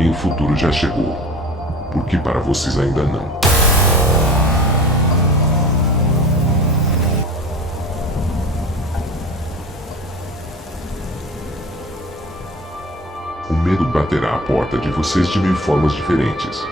mim o futuro já chegou, porque para vocês ainda não. O medo baterá à porta de vocês de 1000 formas diferentes.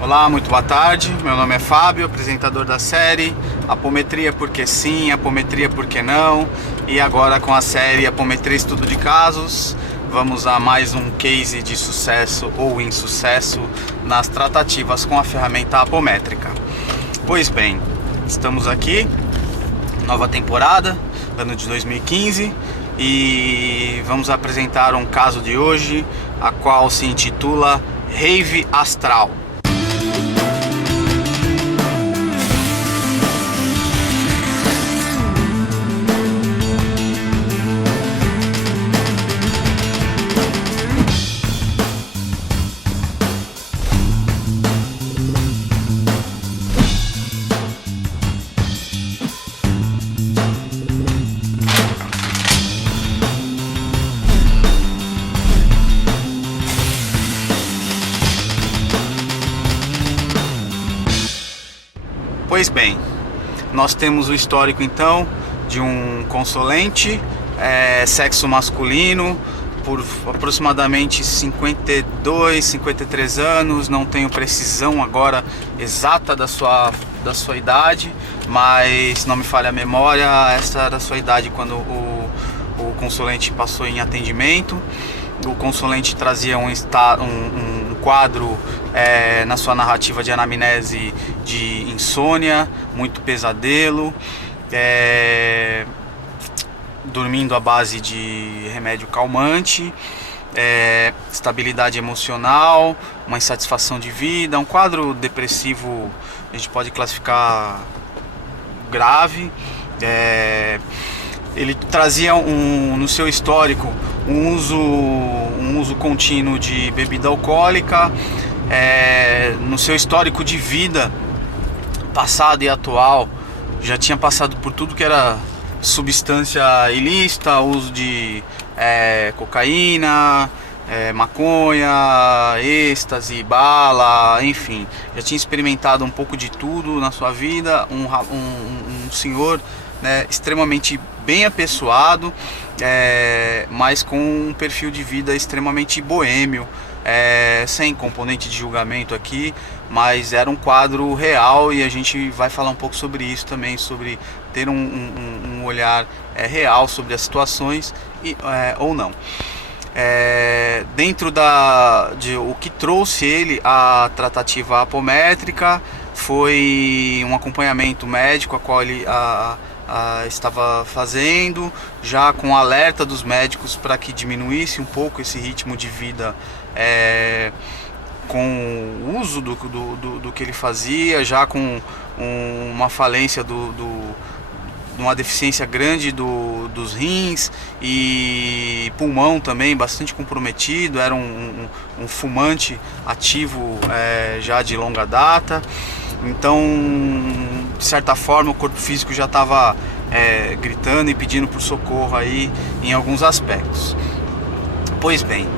Olá, muito boa tarde, meu nome é Fábio, apresentador da série Apometria Porque Sim, Apometria Porque Não. E agora com a série Apometria Estudo de Casos, vamos a mais um case de sucesso ou insucesso nas tratativas com a ferramenta apométrica. Pois bem, estamos aqui, nova temporada, ano de 2015, e vamos apresentar um caso de hoje, a qual se intitula Rave Astral. Pois bem, nós temos o histórico então de um consolente, sexo masculino, por aproximadamente 52, 53 anos, não tenho precisão agora exata da sua idade, mas não me falha a memória, essa era a sua idade quando o consolente passou em atendimento. O consolente trazia um quadro na sua narrativa de anamnese de insônia, muito pesadelo, dormindo à base de remédio calmante, estabilidade emocional, uma insatisfação de vida, um quadro depressivo, a gente pode classificar grave. Ele trazia no seu histórico um uso contínuo de bebida alcoólica, no seu histórico de vida passado e atual já tinha passado por tudo que era substância ilícita, uso de cocaína, maconha, êxtase, bala, enfim, já tinha experimentado um pouco de tudo na sua vida, um senhor, né, extremamente bem apessoado, mas com um perfil de vida extremamente boêmio, sem componente de julgamento aqui, mas era um quadro real e a gente vai falar um pouco sobre isso também, sobre ter um olhar real sobre as situações ou não. Dentro de o que trouxe ele à tratativa apométrica foi um acompanhamento médico a qual ele estava fazendo, já com alerta dos médicos para que diminuísse um pouco esse ritmo de vida, com o uso do que ele fazia, já com uma falência uma deficiência grande dos rins e pulmão também bastante comprometido, era um fumante ativo já de longa data. Então, de certa forma, o corpo físico já estava gritando e pedindo por socorro aí em alguns aspectos. Pois bem,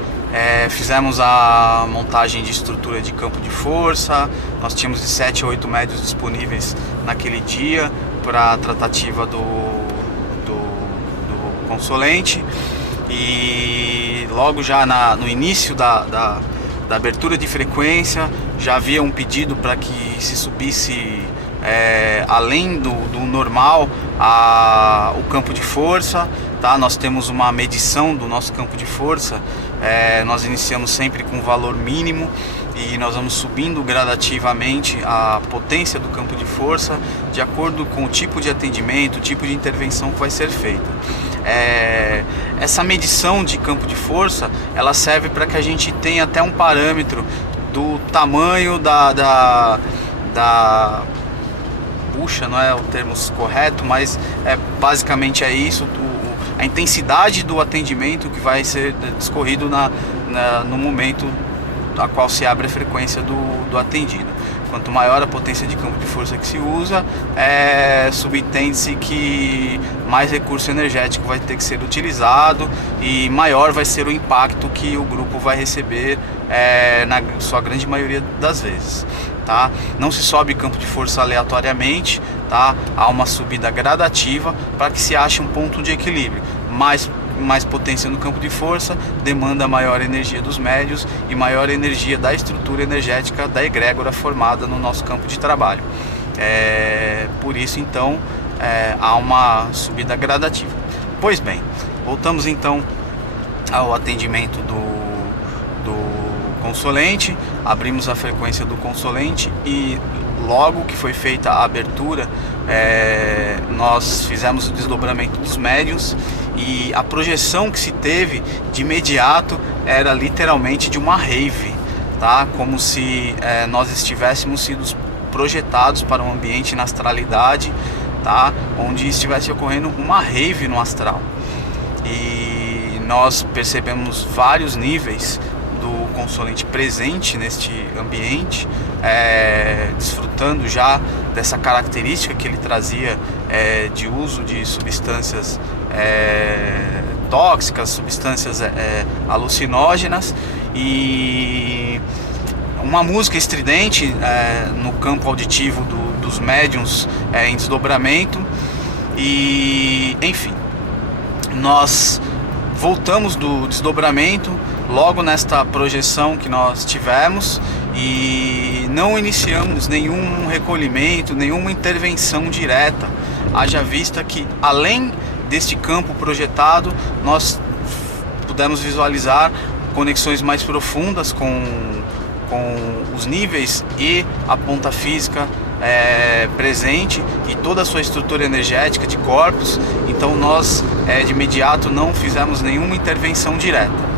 fizemos a montagem de estrutura de campo de força, nós tínhamos de 7 a 8 médios disponíveis naquele dia para a tratativa do consolente, e logo já no início da abertura de frequência. Já havia um pedido para que se subisse além do normal o campo de força, tá? Nós temos uma medição do nosso campo de força, nós iniciamos sempre com valor mínimo e nós vamos subindo gradativamente a potência do campo de força de acordo com o tipo de atendimento, o tipo de intervenção que vai ser feita. Essa medição de campo de força, ela serve para que a gente tenha até um parâmetro do tamanho puxa, não é o termo correto, mas basicamente é isso, a intensidade do atendimento que vai ser discorrido no momento a qual se abre a frequência do atendido. Quanto maior a potência de campo de força que se usa, subentende-se que mais recurso energético vai ter que ser utilizado e maior vai ser o impacto que o grupo vai receber na sua grande maioria das vezes. Tá? Não se sobe campo de força aleatoriamente, tá? Há uma subida gradativa para que se ache um ponto de equilíbrio. Mais potência no campo de força demanda maior energia dos médios e maior energia da estrutura energética da egrégora formada no nosso campo de trabalho. Por isso então há uma subida gradativa. Pois bem, voltamos então ao atendimento do consolente. Abrimos a frequência do consolente e logo que foi feita a abertura, nós fizemos o desdobramento dos médiuns e a projeção que se teve de imediato era literalmente de uma rave, tá? Como se nós estivéssemos sido projetados para um ambiente na astralidade, tá? Onde estivesse ocorrendo uma rave no astral. E nós percebemos vários níveis do consolente presente neste ambiente, desfrutando já dessa característica que ele trazia de uso de substâncias tóxicas, substâncias alucinógenas, e uma música estridente no campo auditivo dos médiuns em desdobramento. E enfim, nós voltamos do desdobramento logo nesta projeção que nós tivemos e não iniciamos nenhum recolhimento, nenhuma intervenção direta, haja vista que além deste campo projetado nós pudemos visualizar conexões mais profundas com os níveis e a ponta física presente e toda a sua estrutura energética de corpos. Então nós de imediato não fizemos nenhuma intervenção direta.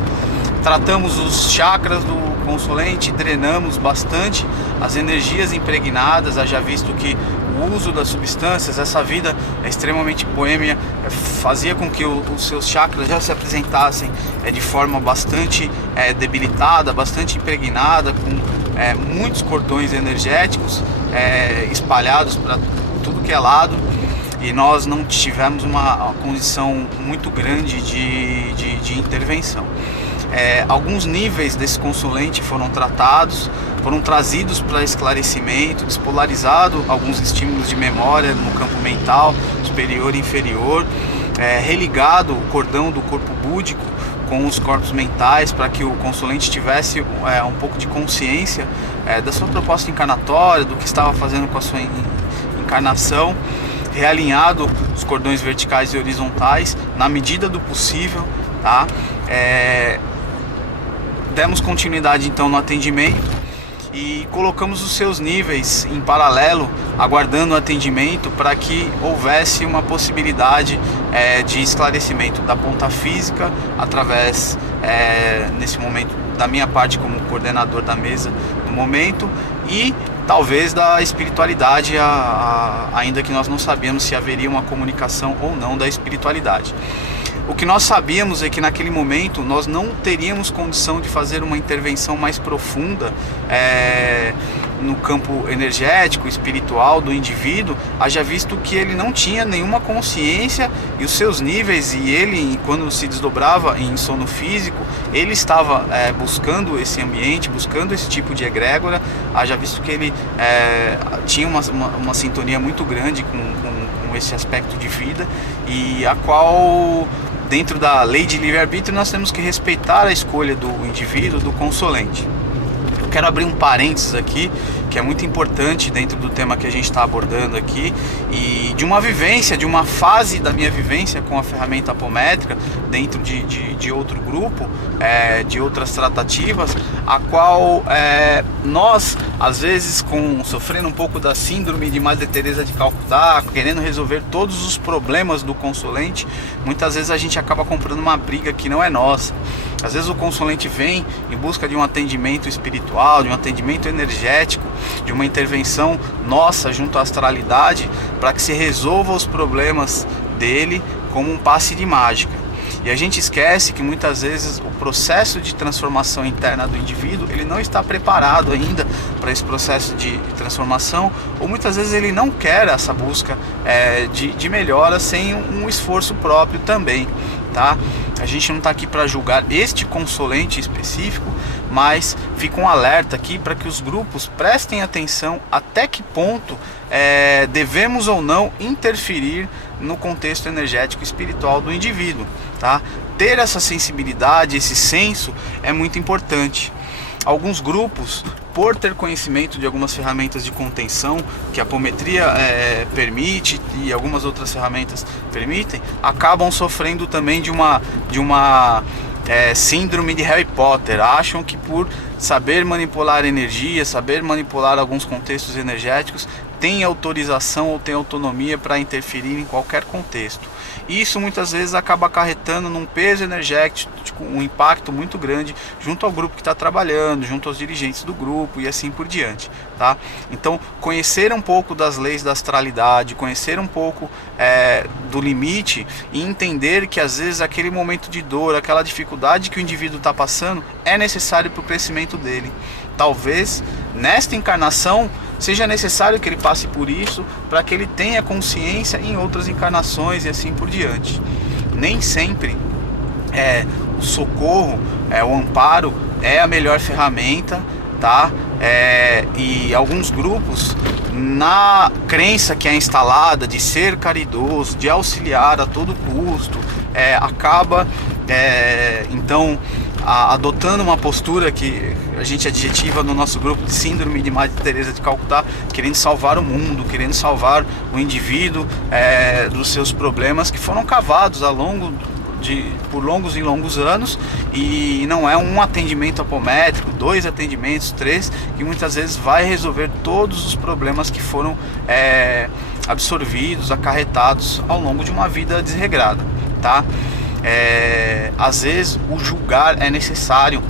Tratamos os chakras do consolente, drenamos bastante as energias impregnadas, haja visto que o uso das substâncias, essa vida extremamente boêmia, fazia com que os seus chakras já se apresentassem de forma bastante debilitada, bastante impregnada, com muitos cordões energéticos espalhados para tudo que é lado, e nós não tivemos uma condição muito grande de intervenção. Alguns níveis desse consolente foram tratados, foram trazidos para esclarecimento, despolarizado alguns estímulos de memória no campo mental, superior e inferior, religado o cordão do corpo búdico com os corpos mentais para que o consolente tivesse um pouco de consciência da sua proposta encarnatória, do que estava fazendo com a sua encarnação, realinhado os cordões verticais e horizontais na medida do possível, tá? Demos continuidade então no atendimento e colocamos os seus níveis em paralelo, aguardando o atendimento para que houvesse uma possibilidade de esclarecimento da ponta física através, nesse momento, da minha parte como coordenador da mesa no momento, e talvez da espiritualidade, ainda que nós não sabíamos se haveria uma comunicação ou não da espiritualidade. O que nós sabíamos é que naquele momento nós não teríamos condição de fazer uma intervenção mais profunda no campo energético, espiritual do indivíduo, haja visto que ele não tinha nenhuma consciência e os seus níveis, e ele, quando se desdobrava em sono físico, ele estava buscando esse ambiente, buscando esse tipo de egrégora, haja visto que ele tinha uma sintonia muito grande com esse aspecto de vida, e a qual, dentro da lei de livre-arbítrio, nós temos que respeitar a escolha do indivíduo, do consolente. Quero abrir um parênteses aqui, que é muito importante dentro do tema que a gente está abordando aqui, e de uma vivência, de uma fase da minha vivência com a ferramenta apométrica, dentro de outro grupo, de outras tratativas, a qual nós, às vezes, sofrendo um pouco da síndrome de Madre Teresa de Calcutá, querendo resolver todos os problemas do consulente, muitas vezes a gente acaba comprando uma briga que não é nossa. Às vezes o consulente vem em busca de um atendimento espiritual, de um atendimento energético, de uma intervenção nossa junto à astralidade, para que se resolva os problemas dele como um passe de mágica. E a gente esquece que muitas vezes o processo de transformação interna do indivíduo, ele não está preparado ainda para esse processo de transformação, ou muitas vezes ele não quer essa busca de melhora sem um esforço próprio também, tá? A gente não está aqui para julgar este consulente específico, mas fica um alerta aqui para que os grupos prestem atenção até que ponto devemos ou não interferir no contexto energético e espiritual do indivíduo, tá? Ter essa sensibilidade, esse senso é muito importante. Alguns grupos, por ter conhecimento de algumas ferramentas de contenção que a apometria permite e algumas outras ferramentas permitem, acabam sofrendo também de uma síndrome de Harry Potter. Acham que por saber manipular energia, saber manipular alguns contextos energéticos, tem autorização ou tem autonomia para interferir em qualquer contexto. Isso muitas vezes acaba acarretando num peso energético, um impacto muito grande junto ao grupo que está trabalhando, junto aos dirigentes do grupo e assim por diante, tá? Então, conhecer um pouco das leis da astralidade, conhecer um pouco do limite e entender que às vezes aquele momento de dor, aquela dificuldade que o indivíduo está passando é necessário para o crescimento dele. Talvez nesta encarnação seja necessário que ele passe por isso para que ele tenha consciência em outras encarnações e assim por diante. Nem sempre o socorro, o amparo é a melhor ferramenta, tá? E alguns grupos, na crença que é instalada de ser caridoso, de auxiliar a todo custo, acaba então adotando uma postura que a gente adjetiva no nosso grupo de síndrome de Madre Teresa de Calcutá, querendo salvar o mundo, querendo salvar o indivíduo dos seus problemas que foram cavados por longos e longos anos, e não é um atendimento apométrico, 2 atendimentos, 3, que muitas vezes vai resolver todos os problemas que foram absorvidos, acarretados ao longo de uma vida desregrada, tá? Às vezes o julgar é necessário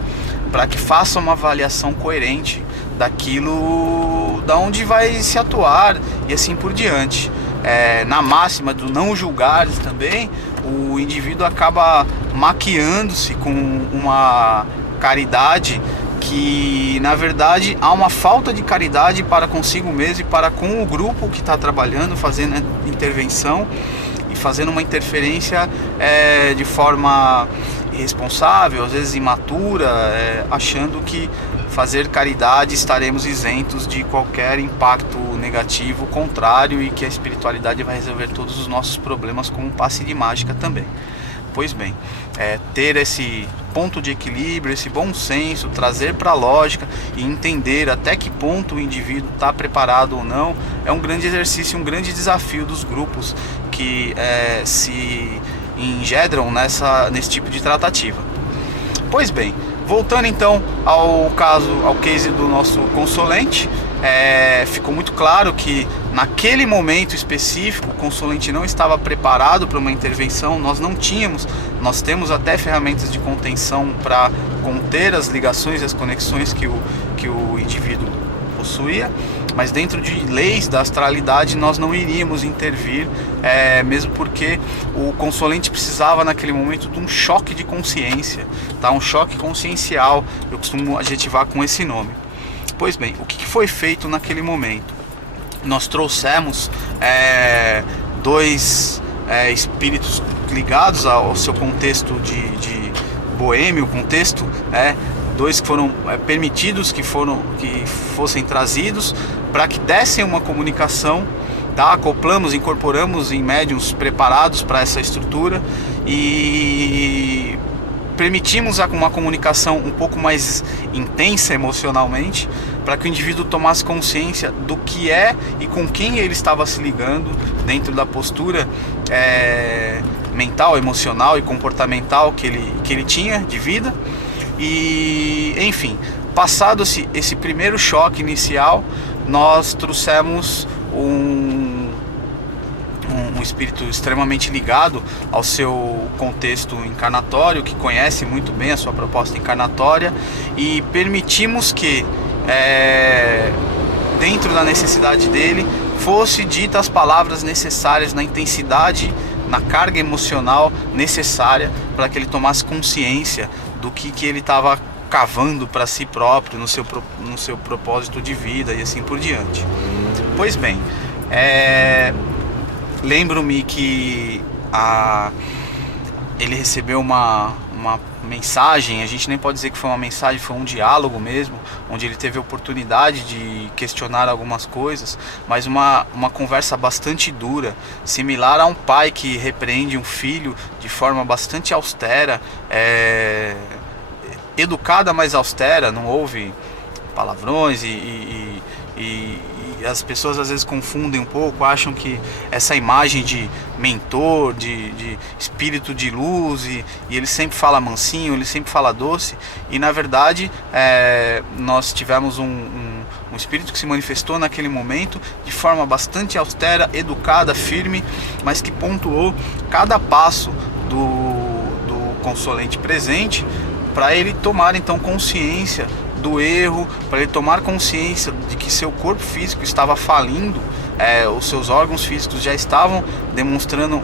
para que faça uma avaliação coerente daquilo, da onde vai se atuar e assim por diante. Na máxima do não julgar também, o indivíduo acaba maquiando-se com uma caridade que, na verdade, há uma falta de caridade para consigo mesmo e para com o grupo que está trabalhando, fazendo a intervenção e fazendo uma interferência de forma irresponsável, às vezes imatura, achando que fazer caridade estaremos isentos de qualquer impacto negativo contrário e que a espiritualidade vai resolver todos os nossos problemas como um passe de mágica também. Pois bem, ter esse ponto de equilíbrio, esse bom senso, trazer para a lógica e entender até que ponto o indivíduo está preparado ou não, é um grande exercício, um grande desafio dos grupos que se engendram nesse tipo de tratativa. Pois bem, voltando então ao case do nosso consulente, ficou muito claro que naquele momento específico o consulente não estava preparado para uma intervenção. Nós temos até ferramentas de contenção para conter as ligações e as conexões que o indivíduo possuía, mas dentro de leis da astralidade nós não iríamos intervir, mesmo porque o consulente precisava naquele momento de um choque de consciência, tá? Um choque consciencial, eu costumo adjetivar com esse nome. Pois bem, o que foi feito naquele momento? Nós trouxemos 2 espíritos ligados ao seu contexto de boêmio, contexto, 2 que foram permitidos que fossem trazidos para que dessem uma comunicação, tá? Acoplamos, incorporamos em médiuns preparados para essa estrutura e permitimos uma comunicação um pouco mais intensa emocionalmente, para que o indivíduo tomasse consciência do que é e com quem ele estava se ligando dentro da postura mental, emocional e comportamental que ele tinha de vida. E, enfim, passado esse primeiro choque inicial, nós trouxemos um espírito extremamente ligado ao seu contexto encarnatório, que conhece muito bem a sua proposta encarnatória, e permitimos que, dentro da necessidade dele, fosse dita as palavras necessárias na intensidade, na carga emocional necessária para que ele tomasse consciência do que ele estava cavando para si próprio no seu propósito de vida e assim por diante. Pois bem, lembro-me que ele recebeu uma mensagem, a gente nem pode dizer que foi uma mensagem, foi um diálogo mesmo, onde ele teve a oportunidade de questionar algumas coisas, mas uma conversa bastante dura, similar a um pai que repreende um filho de forma bastante austera, educada, mas austera, não houve palavrões e as pessoas às vezes confundem um pouco, acham que essa imagem de mentor, de espírito de luz, e ele sempre fala mansinho, ele sempre fala doce, e na verdade nós tivemos um espírito que se manifestou naquele momento de forma bastante austera, educada, firme, mas que pontuou cada passo do consolente presente, para ele tomar então consciência do erro, para ele tomar consciência de que seu corpo físico estava falindo, os seus órgãos físicos já estavam demonstrando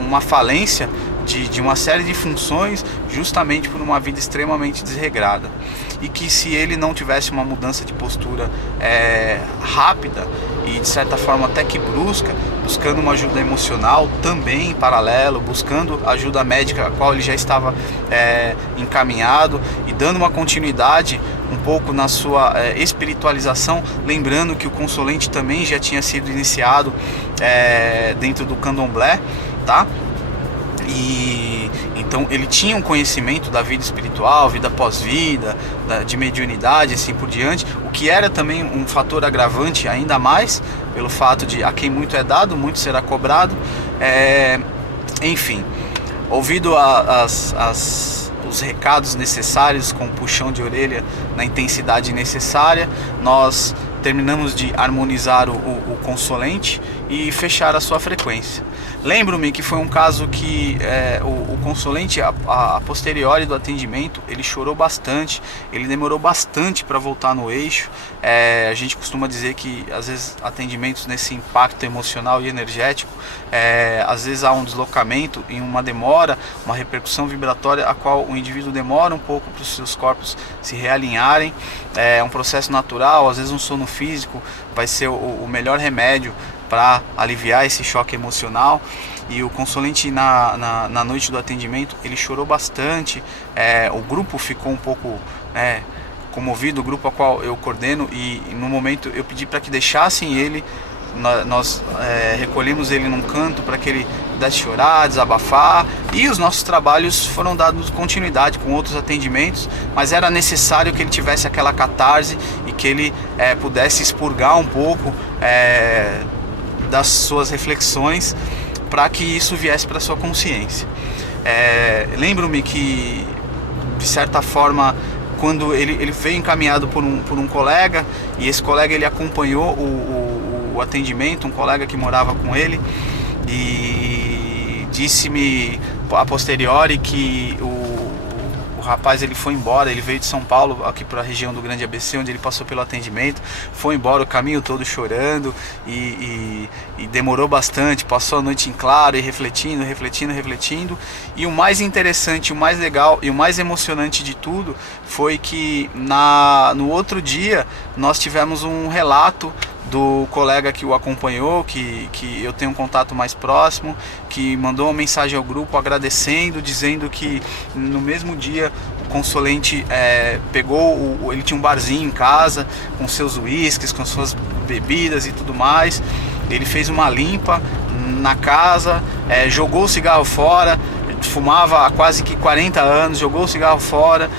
uma falência de uma série de funções, justamente por uma vida extremamente desregrada, e que se ele não tivesse uma mudança de postura rápida e de certa forma até que brusca, buscando uma ajuda emocional também em paralelo, buscando ajuda médica a qual ele já estava encaminhado, e dando uma continuidade um pouco na sua espiritualização, lembrando que o Consolente também já tinha sido iniciado dentro do Candomblé, tá? E então ele tinha um conhecimento da vida espiritual, vida pós-vida, de mediunidade, assim por diante, o que era também um fator agravante ainda mais, pelo fato de a quem muito é dado, muito será cobrado. Enfim, ouvido os recados necessários, com o puxão de orelha na intensidade necessária, nós terminamos de harmonizar o Consolente e fechar a sua frequência. Lembro-me que foi um caso que o Consolente, a posteriori do atendimento, ele chorou bastante, ele demorou bastante para voltar no eixo. A gente costuma dizer que às vezes atendimentos nesse impacto emocional e energético, às vezes há um deslocamento e uma demora, uma repercussão vibratória, a qual o indivíduo demora um pouco para os seus corpos se realinharem. É um processo natural, às vezes um sono físico vai ser o melhor remédio para aliviar esse choque emocional. E o Consolente na noite do atendimento, ele chorou bastante. O grupo ficou um pouco comovido, o grupo a qual eu coordeno, e no momento eu pedi para que deixassem ele. Nós recolhemos ele num canto para que ele pudesse chorar, desabafar, e os nossos trabalhos foram dados continuidade com outros atendimentos, mas era necessário que ele tivesse aquela catarse e que ele pudesse expurgar um pouco das suas reflexões, para que isso viesse para sua consciência. Lembro-me que, de certa forma, quando ele veio encaminhado por um colega, e esse colega ele acompanhou o atendimento, um colega que morava com ele, e disse-me a posteriori que o rapaz ele foi embora, ele veio de São Paulo aqui para a região do Grande ABC, onde ele passou pelo atendimento, foi embora o caminho todo chorando e demorou bastante, passou a noite em claro e refletindo, e o mais interessante, o mais legal e o mais emocionante de tudo foi que no outro dia nós tivemos um relato do colega que o acompanhou, que eu tenho um contato mais próximo, que mandou uma mensagem ao grupo agradecendo, dizendo que no mesmo dia o Consolente ele tinha um barzinho em casa com seus uísques, com suas bebidas e tudo mais. Ele fez uma limpa na casa, jogou o cigarro fora, fumava há quase que 40 anos, jogou o cigarro fora,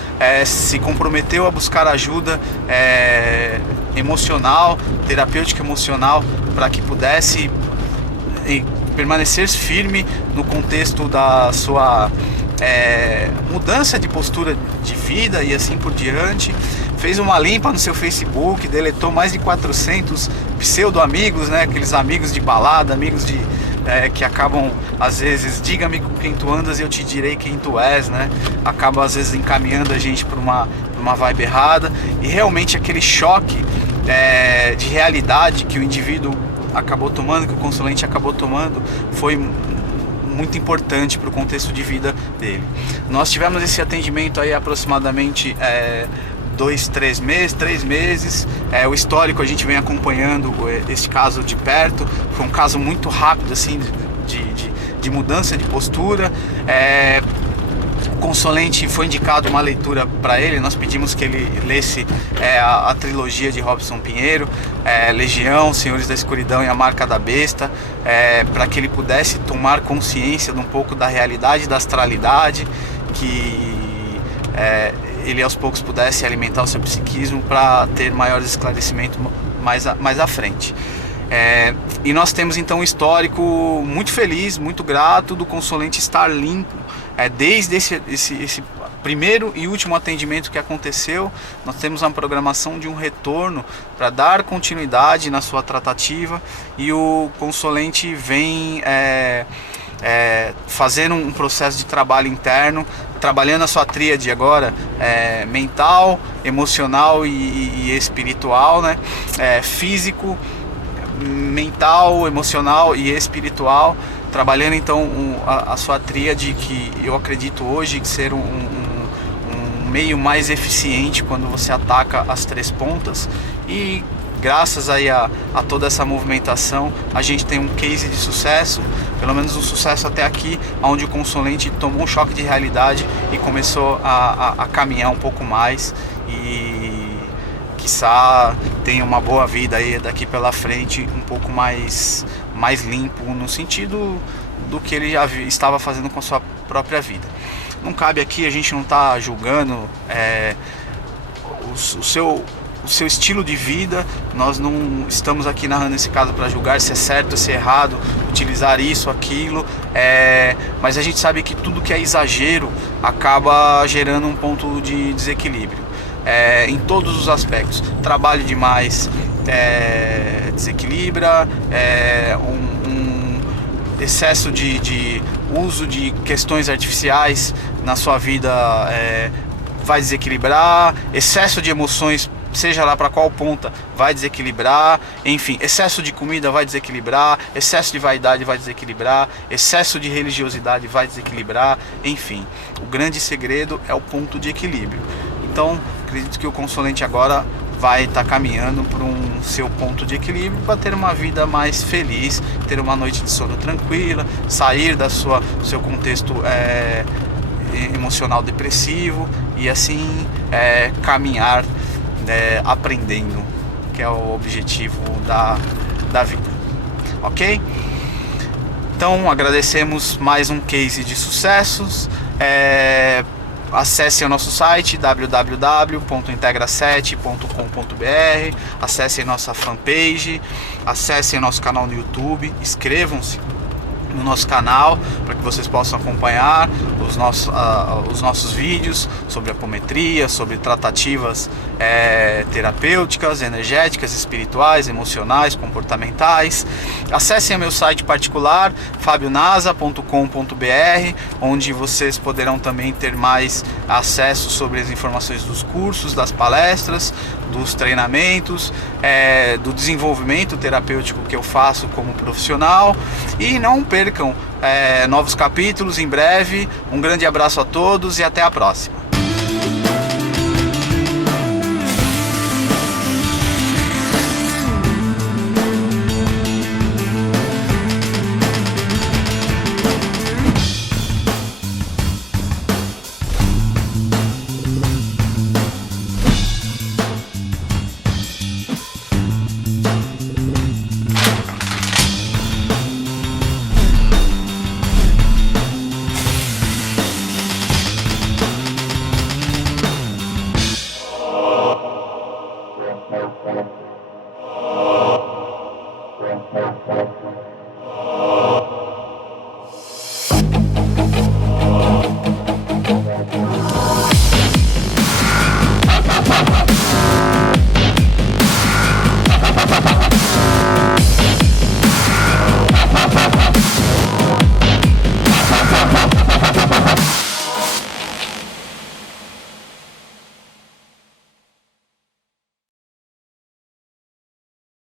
se comprometeu a buscar ajuda emocional, terapêutica emocional, para que pudesse permanecer firme no contexto da sua mudança de postura de vida e assim por diante. Fez uma limpa no seu Facebook, deletou mais de 400 pseudo-amigos, né? Aqueles amigos de balada, amigos que acabam, às vezes, diga-me com quem tu andas e eu te direi quem tu és, né? Acabam, às vezes, encaminhando a gente para uma vibe errada. E realmente aquele choque de realidade que o indivíduo acabou tomando, que o consulente acabou tomando, foi muito importante para o contexto de vida dele. Nós tivemos esse atendimento aí aproximadamente 3 meses. O histórico, a gente vem acompanhando esse caso de perto. Foi um caso muito rápido assim de mudança de postura. O consulente foi indicado uma leitura para ele. Nós pedimos que ele lesse a trilogia de Robson Pinheiro, Legião, Senhores da Escuridão e a Marca da Besta, para que ele pudesse tomar consciência de um pouco da realidade, da astralidade, que ele aos poucos pudesse alimentar o seu psiquismo para ter maiores esclarecimentos mais à frente. E nós temos então um histórico muito feliz, muito grato do consulente estar limpo. Desde esse primeiro e último atendimento que aconteceu, nós temos uma programação de um retorno para dar continuidade na sua tratativa, e o consulente vem fazendo um processo de trabalho interno, trabalhando a sua tríade agora, mental, emocional e espiritual, né? Físico, mental, emocional e espiritual, trabalhando então a sua tríade, que eu acredito hoje ser um meio mais eficiente quando você ataca as 3 pontas. E graças aí a toda essa movimentação, a gente tem um case de sucesso, pelo menos um sucesso até aqui, onde o consulente tomou um choque de realidade e começou a caminhar um pouco mais, e quiçá tenha uma boa vida aí daqui pela frente, um pouco mais limpo, no sentido do que ele já estava fazendo com a sua própria vida. Não cabe aqui, a gente não está julgando o seu estilo de vida. Nós não estamos aqui narrando esse caso para julgar se é certo, se é errado, utilizar isso, aquilo, mas a gente sabe que tudo que é exagero acaba gerando um ponto de desequilíbrio, em todos os aspectos. Trabalho demais desequilibra, um excesso de uso de questões artificiais na sua vida vai desequilibrar, excesso de emoções, seja lá para qual ponta, vai desequilibrar. Enfim, excesso de comida vai desequilibrar, excesso de vaidade vai desequilibrar, excesso de religiosidade vai desequilibrar. Enfim, o grande segredo é o ponto de equilíbrio. Então, acredito que o consulente agora vai estar caminhando para um seu ponto de equilíbrio, para ter uma vida mais feliz, ter uma noite de sono tranquila, sair do seu contexto emocional depressivo, e assim caminhar aprendendo, que é o objetivo da vida. Ok? Então agradecemos mais um case de sucessos. Acesse o nosso site www.integra7.com.br, acessem nossa fanpage, acessem nosso canal no YouTube, inscrevam-se no nosso canal para que vocês possam acompanhar os nossos vídeos sobre apometria, sobre tratativas terapêuticas, energéticas, espirituais, emocionais, comportamentais. Acessem o meu site particular, fabionasa.com.br, onde vocês poderão também ter mais acesso sobre as informações dos cursos, das palestras, dos treinamentos, do desenvolvimento terapêutico que eu faço como profissional. E não percam novos capítulos em breve. Um grande abraço a todos e até a próxima.